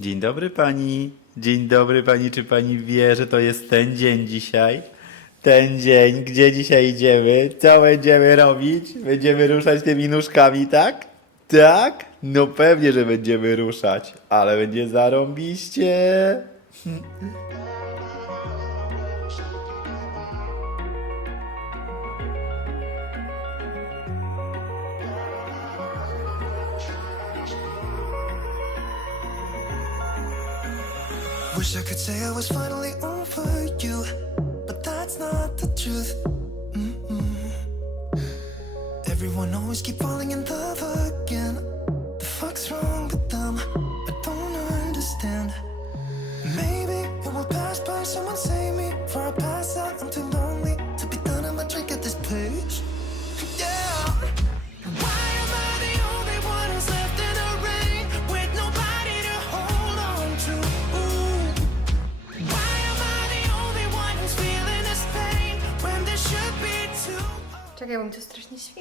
Dzień dobry pani. Dzień dobry pani. Czy pani wie, że to jest ten dzień dzisiaj? Ten dzień, gdzie dzisiaj idziemy? Co będziemy robić? Będziemy ruszać tymi nóżkami, tak? Tak? No pewnie, że będziemy ruszać, ale będzie zarąbiście. Wish I could say I was finally over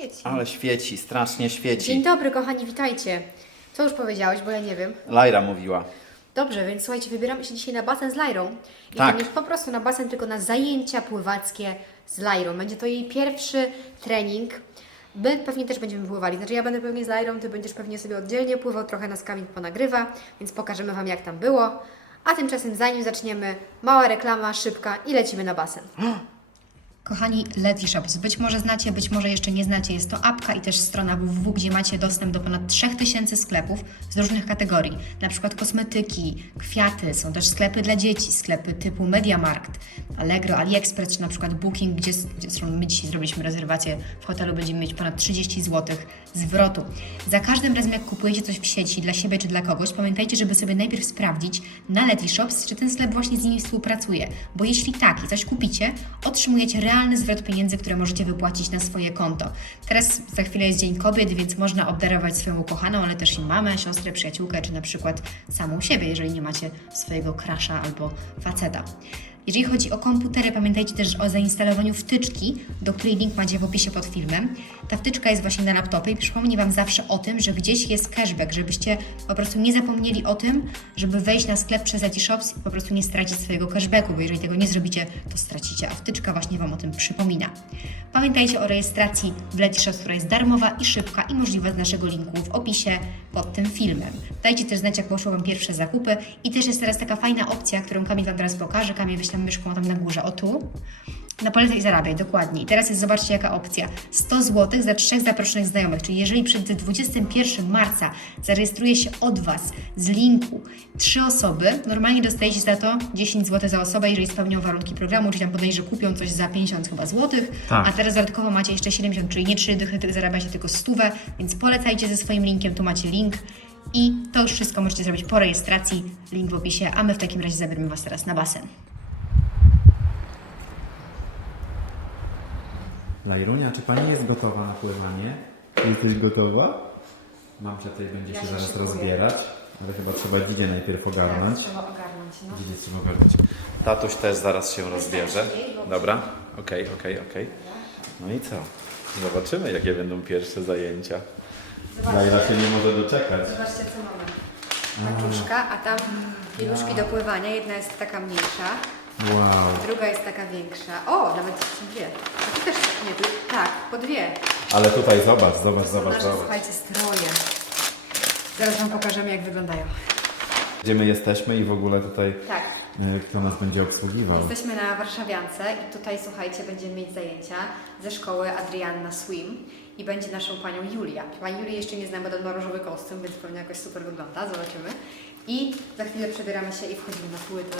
świeci. Ale świeci, strasznie Dzień świeci. dobry, kochani, witajcie. Co już powiedziałeś, bo ja nie wiem. Lajra mówiła. Dobrze, więc słuchajcie, wybieramy się dzisiaj na basen z Lajrą. I Tak. to nie po prostu na basen, tylko na zajęcia pływackie z Lajrą. Będzie to jej pierwszy trening. My pewnie też będziemy pływali. Znaczy ja będę pewnie z Lajrą, ty będziesz pewnie sobie oddzielnie pływał, trochę nas Kamil ponagrywa, więc pokażemy Wam jak tam było. A tymczasem zanim zaczniemy, mała reklama, szybka i lecimy na basen. Kochani, Leti Shops. Być może znacie, być może jeszcze nie znacie. Jest to apka i też strona www, gdzie macie dostęp do ponad 3000 sklepów z różnych kategorii. Na przykład kosmetyki, kwiaty, są też sklepy dla dzieci, sklepy typu MediaMarkt, Allegro, AliExpress czy na przykład Booking, gdzie, gdzie my dzisiaj zrobiliśmy rezerwację w hotelu, będziemy mieć ponad 30 zł zwrotu. Za każdym razem, jak kupujecie coś w sieci dla siebie czy dla kogoś, pamiętajcie, żeby sobie najpierw sprawdzić na Leti Shops, czy ten sklep właśnie z nimi współpracuje. Bo jeśli tak i coś kupicie, otrzymujecie realny zwrot pieniędzy, które możecie wypłacić na swoje konto. Teraz za chwilę jest Dzień Kobiet, więc można obdarować swoją ukochaną, ale też i mamę, siostrę, przyjaciółkę, czy na przykład samą siebie, jeżeli nie macie swojego krasza albo faceta. Jeżeli chodzi o komputery, pamiętajcie też o zainstalowaniu wtyczki, do której link macie w opisie pod filmem. Ta wtyczka jest właśnie na laptopie i przypomni Wam zawsze o tym, że gdzieś jest cashback, żebyście po prostu nie zapomnieli o tym, żeby wejść na sklep przez Shops i po prostu nie stracić swojego cashbacku, bo jeżeli tego nie zrobicie, to stracicie, a wtyczka właśnie Wam o tym przypomina. Pamiętajcie o rejestracji w Leti Shops, która jest darmowa i szybka i możliwa z naszego linku w opisie pod tym filmem. Dajcie też znać, jak poszło Wam pierwsze zakupy i też jest teraz taka fajna opcja, którą Kamil Wam teraz pokaże. Kamil, weź tam myszką tam na górze, o tu. Na polecaj i zarabiaj, dokładnie. I teraz jest, zobaczcie jaka opcja. 100 zł za trzech zaproszonych znajomych, czyli jeżeli przed 21 marca zarejestruje się od Was z linku trzy osoby, normalnie dostajecie za to 10 zł za osobę, jeżeli spełnią warunki programu, czyli tam podejść, że kupią coś za 50 chyba złotych, Tak. a teraz dodatkowo macie jeszcze 70, czyli nie 3 dychy, tylko zarabiacie tylko stówę, więc polecajcie ze swoim linkiem, tu macie link. I to już wszystko możecie zrobić po rejestracji, link w opisie, a my w takim razie zabieramy Was teraz na basen. Lajrunia, czy pani jest gotowa na pływanie? Jesteś gotowa? Mamcia tutaj będzie Ja się się zaraz szykuję. rozbierać, ale chyba trzeba Didzie najpierw ogarnąć. Trzeba ogarnąć, no. Trzeba ogarnąć. Tatuś też zaraz się rozbierze. Dobra? Okej, okej, okej. No i co? Zobaczymy, jakie będą pierwsze zajęcia. Lajra się nie może doczekać. Zobaczcie, co mamy. Kaczuszka, a tam pieluszki do pływania. Jedna jest taka mniejsza, Wow. druga jest taka większa. O, nawet są dwie. A tu też, tak, po dwie. Ale tutaj zobacz, zobacz, zobacz, nasze, zobacz. słuchajcie, stroje. Zaraz Wam pokażemy, jak wyglądają. Gdzie my jesteśmy i w ogóle tutaj Tak, y, kto nas będzie obsługiwał. jesteśmy na Warszawiance i tutaj, słuchajcie, będziemy mieć zajęcia ze szkoły Adrianna Swim i będzie naszą panią Julia. Pani Julii jeszcze nie znamy, bo ma różowy kostium, więc pewnie jakoś super wygląda, zobaczymy. I za chwilę przebieramy się i wchodzimy na płytę.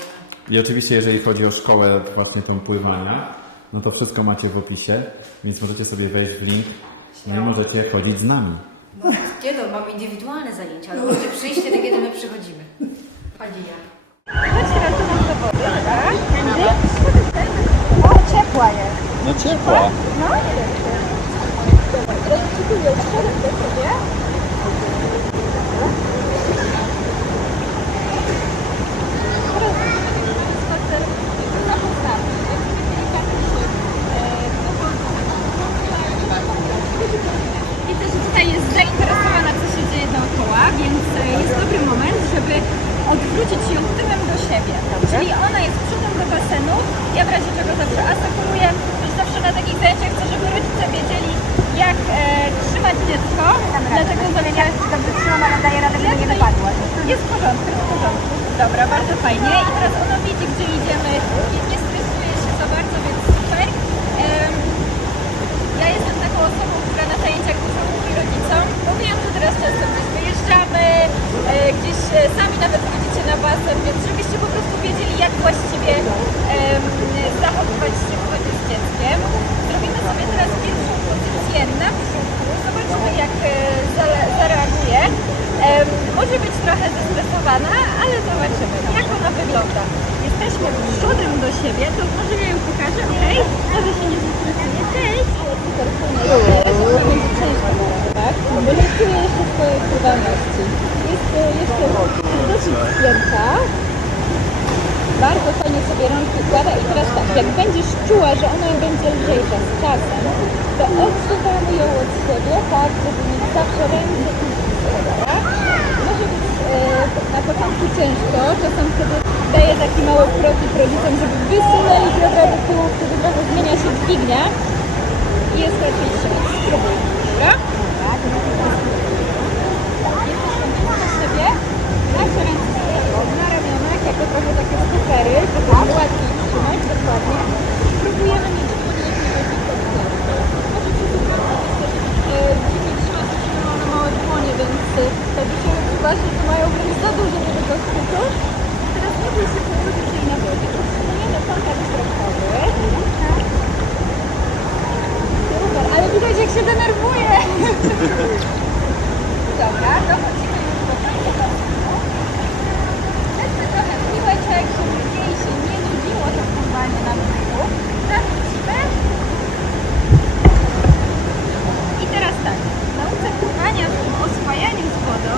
I oczywiście, jeżeli chodzi o szkołę właśnie tą pływania, no to wszystko macie w opisie, więc możecie sobie wejść w link no i możecie chodzić z nami. Kiedy mam indywidualne zajęcia, ale możecie przyjść wtedy, kiedy my przychodzimy. Pani ja. O, ciepła jest. No ciepła. No, jest. Rozczytuję cztery do ciebie. Widzę, że tutaj jest zainteresowana więc e, jest dobry moment, żeby odwrócić ją tyłem do siebie. Czyli ona jest przodem do basenu, ja w razie czego zawsze asekuruję, też zawsze na takich zajęciach chcę, żeby rodzice wiedzieli, jak e, trzymać dziecko, dlatego zawsze... Dobrze trzymam, ale daję radę, żeby nie wypadła. Jest w porządku, jest w porządku. Dobra, bardzo fajnie. I teraz ona widzi, gdzie idziemy. Nie, nie stresuje się za bardzo, więc super. Em, ja jestem taką osobą, która na zajęciach dużo mówi rodzicom. Wiem, że teraz często gdzieś wyjeżdżamy, e, gdzieś e, sami nawet chodzicie na basen, więc żebyście po prostu wiedzieli, jak właściwie em, zachowywać się w z dzieckiem. Zrobimy sobie teraz pierwszą pozycję na brzuchu. Zobaczymy, jak e, zale- zareaguje. Em, może być trochę zestresowana, ale zobaczymy, jak ona wygląda. Jesteśmy przodem do siebie, to może ja ją pokażę, okej? Może się nie zestresuje. Cześć! Ale super, fajnie. Będzie ciężko, tak? Bo nie czuję jeszcze swojej wpływalności. Jest e, jeszcze dosyć spięta. Bardzo fajnie sobie rączki układa i teraz tak, jak będziesz czuła, że ona będzie lżejsza z czasem, to odsuwamy ją od siebie, tak, żeby mieć zawsze ręce i dobra? Może być e, na początku ciężko, czasem wtedy daję taki mały protip rodzicom, żeby wysunęli trochę do tyłu, wtedy trochę zmienia się dźwignia i jest łatwiej trzymać. Spróbuj, dobra? Jesteśmy blisko siebie, nasze ręce są na ramionach, jako trochę takie skutery, żeby było łatwiej trzymać, dokładnie. Spróbujemy mieć dłonie jak najbardziej podpięte. Może przy tym dzieci trzyma się trzymają na małe dłonie, więc e, te dzieci uważnie, to mają wręcz za dużo do tego chwytu. Teraz lepiej się położyć jej na wodzie. Utrzymujemy kontakt wzrokowy. Super, ale widać jak się denerwuje. Dobra, dochodzimy już do końca basenu. Chcę trochę piłeczek, żeby jej się nie nudziło to pływanie na brzuchu. Zawrócimy. I teraz tak, w nauce pływania, w tym oswajaniu z wodą,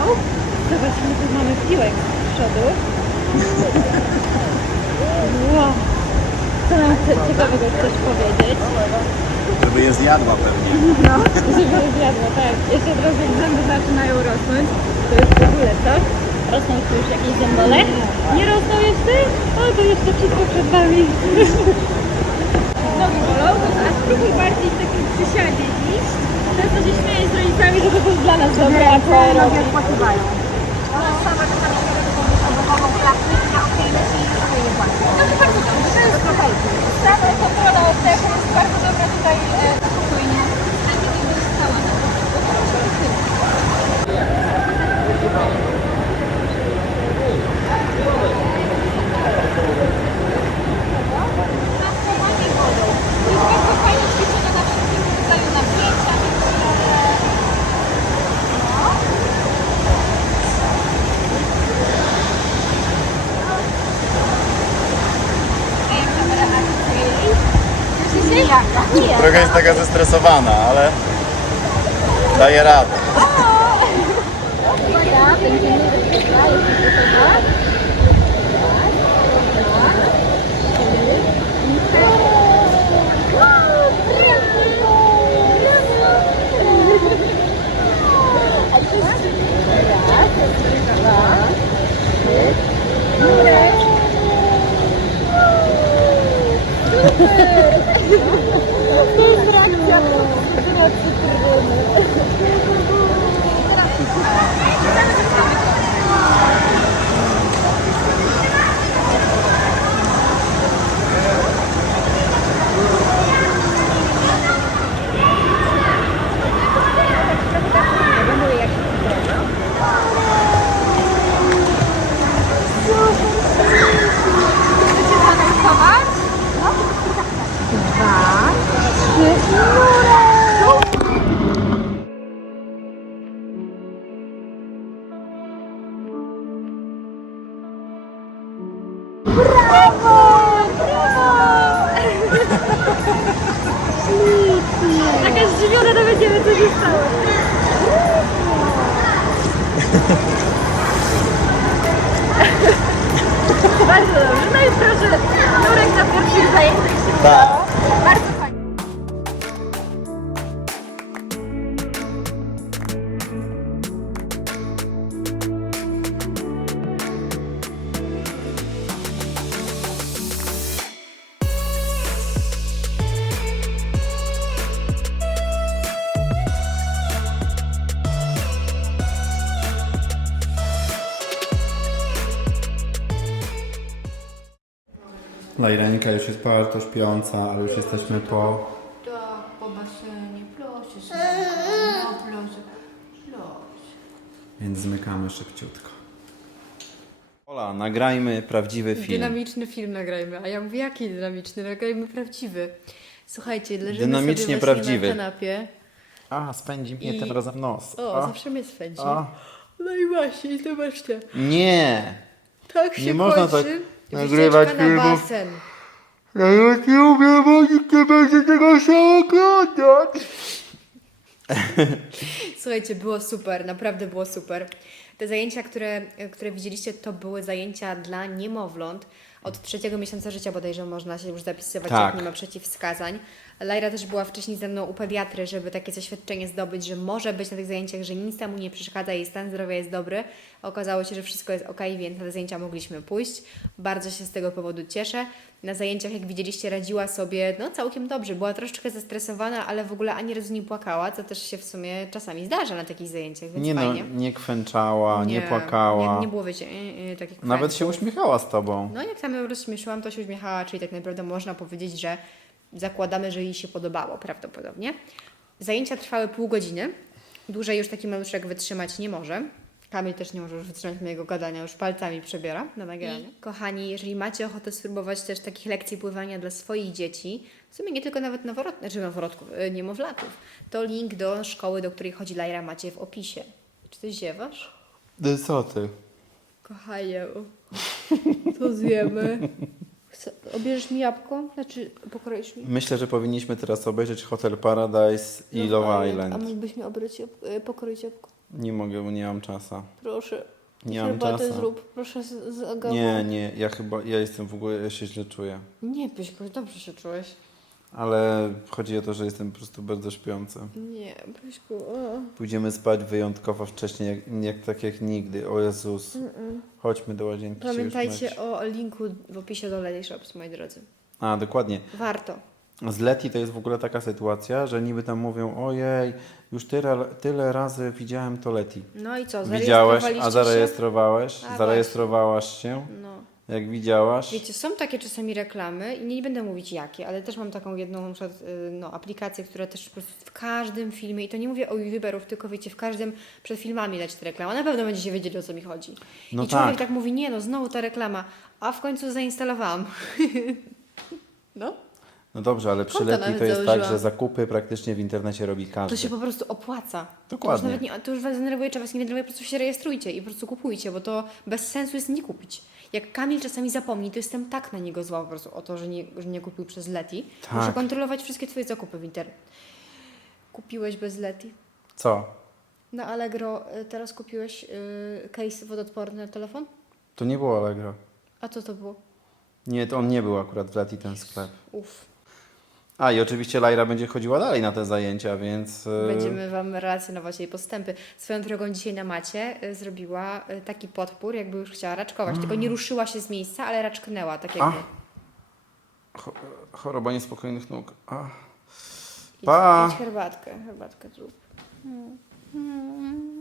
zobaczmy, tu mamy piłek z przodu. Wow. Co nam ciekawego chcesz powiedzieć? Żeby je zjadła pewnie. No, żeby je zjadła, tak. Jeszcze od razu jak zęby zaczynają rosnąć, to jest w ogóle coś. Rosną tu już jakieś zębole? Nie rosną jeszcze? O, to jeszcze wszystko przed Wami. Nogi bolą, a spróbuj bardziej w takim przysiadzie iść. Często się śmieję z rodzicami, że to też dla nas dobre jako Nogi odpoczywają. Sama czasami sobie taką obokową klatkę i ja okej, ci już sobie nie płacę. No to bardzo dobrze. To jest Kropelki. Sama kontrola oddechu jest bardzo dobra tutaj e, na spokojnie. Najpierw jakbyś stała na Napowanie wodą. To jest bardzo fajne ćwiczenie na wszelkiego rodzaju napięcia, mięśniowe. No. A jak tam reakcja jej? Nijaka. Nie. Trochę jest taka zestresowana, ale daje radę. Bardzo dobrze. No i proszę, Nurek na pierwszych zajęciach się Tak. Lajreńka już jest bardzo śpiąca, ale już jesteśmy po... Tak, po basenie, proszę sobie. No, proszę. Proszę. Więc zmykamy szybciutko. Ola, nagrajmy prawdziwy film. Dynamiczny film nagrajmy. A ja mówię, jaki dynamiczny? Nagrajmy prawdziwy. Słuchajcie, leżymy Dynamicznie sobie właśnie prawdziwy. na kanapie. A, spędzi mnie I- tym razem w nos. O, A. zawsze mnie swędzi. A. No i właśnie, zobaczcie. Nie! Tak się Nie można tak kończy nagrywać wycieczka na filmów. basen. Ja już nie umiem, bo nikt nie będzie tego się oglądać. Słuchajcie, było super, naprawdę było super. Te zajęcia, które, które widzieliście, to były zajęcia dla niemowląt. Od trzeciego miesiąca życia bodajże można się już zapisywać, Tak. jak nie ma przeciwwskazań. Lajra też była wcześniej ze mną u pediatry, żeby takie zaświadczenie zdobyć, że może być na tych zajęciach, że nic temu nie przeszkadza, jej stan zdrowia jest dobry. Okazało się, że wszystko jest ok, więc na te zajęcia mogliśmy pójść. Bardzo się z tego powodu cieszę. Na zajęciach, jak widzieliście, radziła sobie no, całkiem dobrze. Była troszeczkę zestresowana, ale w ogóle ani razu nie płakała, co też się w sumie czasami zdarza na takich zajęciach, więc Nie no, fajnie. nie kwęczała, nie, płakała. Nie, nie było, wiecie, yy, yy, takich Nawet się uśmiechała z tobą. No jak tam ją rozśmieszyłam, to się uśmiechała, czyli tak naprawdę można powiedzieć, że zakładamy, że jej się podobało prawdopodobnie. Zajęcia trwały pół godziny. Dłużej już taki maluszek wytrzymać nie może. Kamil też nie może już wytrzymać mojego gadania, już palcami przebiera na nagranie. Kochani, jeżeli macie ochotę spróbować też takich lekcji pływania dla swoich dzieci, w sumie nie tylko nawet noworod... znaczy noworodków, yy, niemowlatów, to link do szkoły, do której chodzi Lajra macie w opisie. Czy ty ziewasz? Co ty? Kochanie, co zjemy? Chce, obierzesz mi jabłko? Znaczy, pokroisz mi? Myślę, że powinniśmy teraz obejrzeć Hotel Paradise i Love A Island. mógłbyś mi obrać jabłko, e, pokroić jabłko? Nie mogę, bo nie mam czasu. Proszę. Nie mam Herbatę czasu. zrób, proszę z, z agawą. Nie, nie, ja chyba, ja jestem w ogóle, ja się źle czuję. Nie, Pyśku, dobrze się czułeś. Ale chodzi o to, że jestem po prostu bardzo śpiący. Nie, Pyśku. O. Pójdziemy spać wyjątkowo wcześnie, jak, jak tak jak nigdy. O Jezus. Chodźmy do łazienki się już Pamiętajcie myć. o linku w opisie do Lady Shops, moi drodzy. A, dokładnie. Warto. Z Leti to jest w ogóle taka sytuacja, że niby tam mówią, ojej, już tyle, tyle razy widziałem to Leti. No i co, Widziałeś, a zarejestrowałeś, A, zarejestrowałaś się, się? No. Jak widziałaś. Wiecie, są takie czasami reklamy i nie będę mówić jakie, ale też mam taką jedną na przykład, y, no, aplikację, która też po prostu w każdym filmie, i to nie mówię o youtuberów, tylko wiecie, w każdym przed filmami leci ta reklama. Na pewno będziecie wiedzieli o co mi chodzi. No I człowiek tak. tak mówi, nie no, znowu ta reklama, a w końcu zainstalowałam. no, No dobrze, ale przy Konto Leti nawet to jest tak, założyłam. że zakupy praktycznie w internecie robi to każdy. się po prostu opłaca. Dokładnie. To już, nawet nie, to już Was denerwuje, czy Was nie denerwuje, po prostu się rejestrujcie i po prostu kupujcie, bo to bez sensu jest nie kupić. Jak Kamil czasami zapomni, to jestem tak na niego zła po prostu o to, że nie, że nie kupił przez Leti. Tak. Muszę kontrolować wszystkie Twoje zakupy w internecie. Kupiłeś bez Leti? Co? Na Allegro y, teraz kupiłeś y, case wodoodporny na telefon? To nie było Allegro. A co to było? Nie, to on nie był akurat w Leti ten sklep. Uff. A i oczywiście Lajra będzie chodziła dalej na te zajęcia, więc... e, Będziemy Wam relacjonować jej postępy. Swoją drogą dzisiaj na macie y, zrobiła y, taki podpór, jakby już chciała raczkować. Tylko nie ruszyła się z miejsca, ale raczknęła, tak jakby. cho- Choroba niespokojnych nóg. A. Idź, Pa! idź herbatkę, herbatkę zrób. Mm. Mm.